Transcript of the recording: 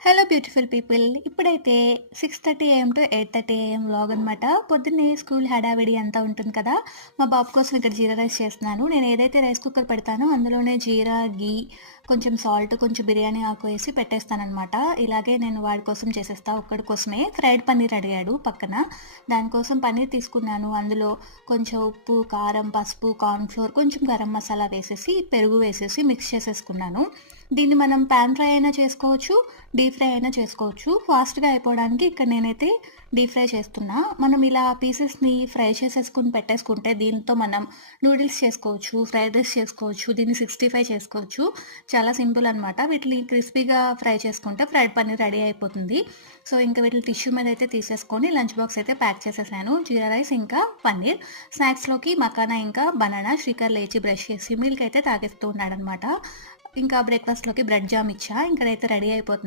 Hello beautiful people. ఇప్పుడైతే 6:30 AM to 8:30 AM vlog అనమాట. పొద్దున్నే స్కూల్ హడావిడి అంతా ఉంటుంది కదా! మా బాబు కోసం ఇక్కడ జీరా రైస్ చేస్తున్నాను. నేను ఏదైతే రైస్ కుక్కర్ పెడతానో అందులోనే జీరా, ఘీ, కొంచెం సాల్ట్, కొంచెం బిర్యానీ ఆకు వేసి పెట్టేస్తాననమాట. ఇలాగే నేను వాడి కోసం చేసేస్తా. ఒక్కడి కోసమే. ఫ్రైడ్ పన్నీర్ అడిగాడు పక్కన. దానికోసం పన్నీర్ తీసుకున్నాను. అందులో కొంచెం ఉప్పు, కారం, పసుపు, కార్న్‌ఫ్లోర్, కొంచెం గరం మసాలా వేసేసి, పెరుగు వేసేసి మిక్స్ చేసేసుకున్నాను. దీన్ని మనం పాన్ ఫ్రై అయినా చేసుకోవచ్చు, డీప్ ఫ్రై అయినా చేసుకోవచ్చు. ఫాస్ట్‌గా అయిపోవడానికి ఇక్కడ నేనైతే డీప్ ఫ్రై చేస్తున్నా. మనం ఇలా పీసెస్‌ని ఫ్రై చేసేసుకొని పెట్టేసుకుంటే దీంతో మనం నూడిల్స్ చేసుకోవచ్చు, ఫ్రైడ్ రైస్ చేసుకోవచ్చు, దీన్ని 65 చేసుకోవచ్చు. చాలా సింపుల్ అనమాట. వీటిని క్రిస్పీగా ఫ్రై చేసుకుంటే ఫ్రైడ్ పన్నీర్ రెడీ అయిపోతుంది. సో, ఇంక వీటిని టిష్యూ మీద అయితే తీసేసుకొని లంచ్ బాక్స్ అయితే ప్యాక్ చేసేసాను. జీరా రైస్ ఇంకా పన్నీర్. స్నాక్స్‌లోకి మకానా ఇంకా బనానా. శ్రీకర్ లేచి బ్రష్ చేసి మిల్క్ అయితే తాగేస్తూ ఉన్నాడనమాట. ఇంకా బ్రేక్‌ఫాస్ట్‌లోకి బ్రెడ్ జామ్ ఇచ్చా. ఇక్కడైతే రెడీ అయిపోతుంది.